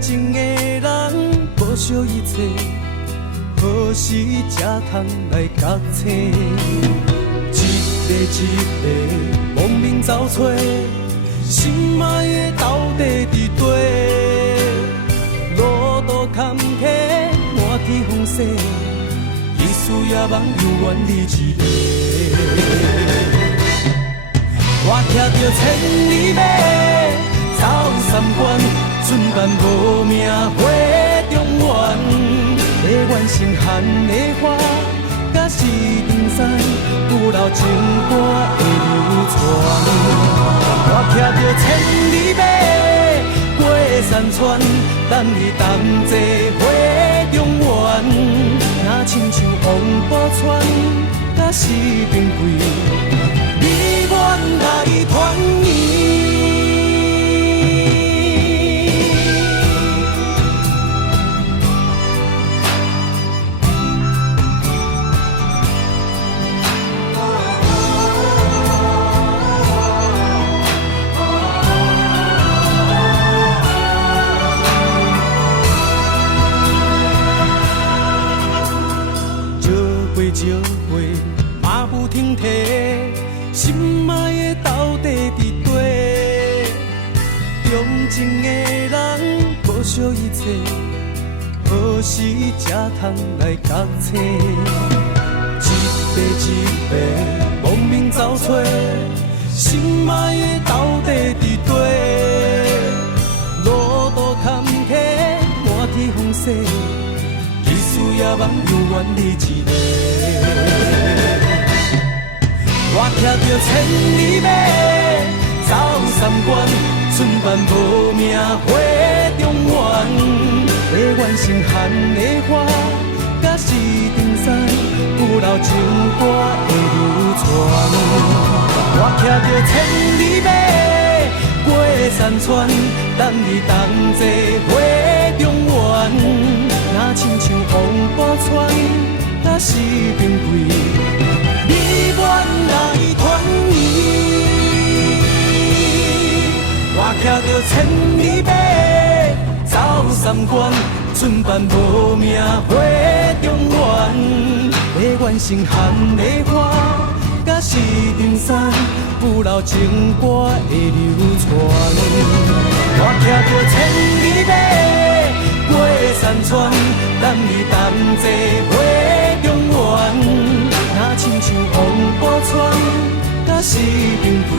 情的人无惜一切，何时才通来觉醒？一个亡命走找，心爱的到底伫底？路途坎坷，满天风雪，伊需要梦永远你一个。我骑着千里马，走三关，船帆无名花中原，要完成汉的花。甲是登山，有留情歌会流传。我骑着千里马，过山川，等你同齐花中原。若亲像王宝钏，甲是平贵，你愿来团圆。石花马不停蹄，心爱的到底伫底？重情的人无惜一切，何时才通来觉醒？一个亡命走找，心爱的到底伫底？路途坎坷，满天风雪。需要梦永远你一个，我骑着千里马，走三关，船帆无名花中原，要完成汉的花，甲是登山，有留情歌会流传。我骑着千里马，过山川，等你同齐花中原。若亲像王宝钏，甲是平贵，你愿来团圆。我骑着千里马，走三关，船帆无名花中原，要完成汉的花，甲是登山，有留情歌会流传。我骑着千里马。过山川，等你同齐花中原。若亲像王宝钏，甲是平贵。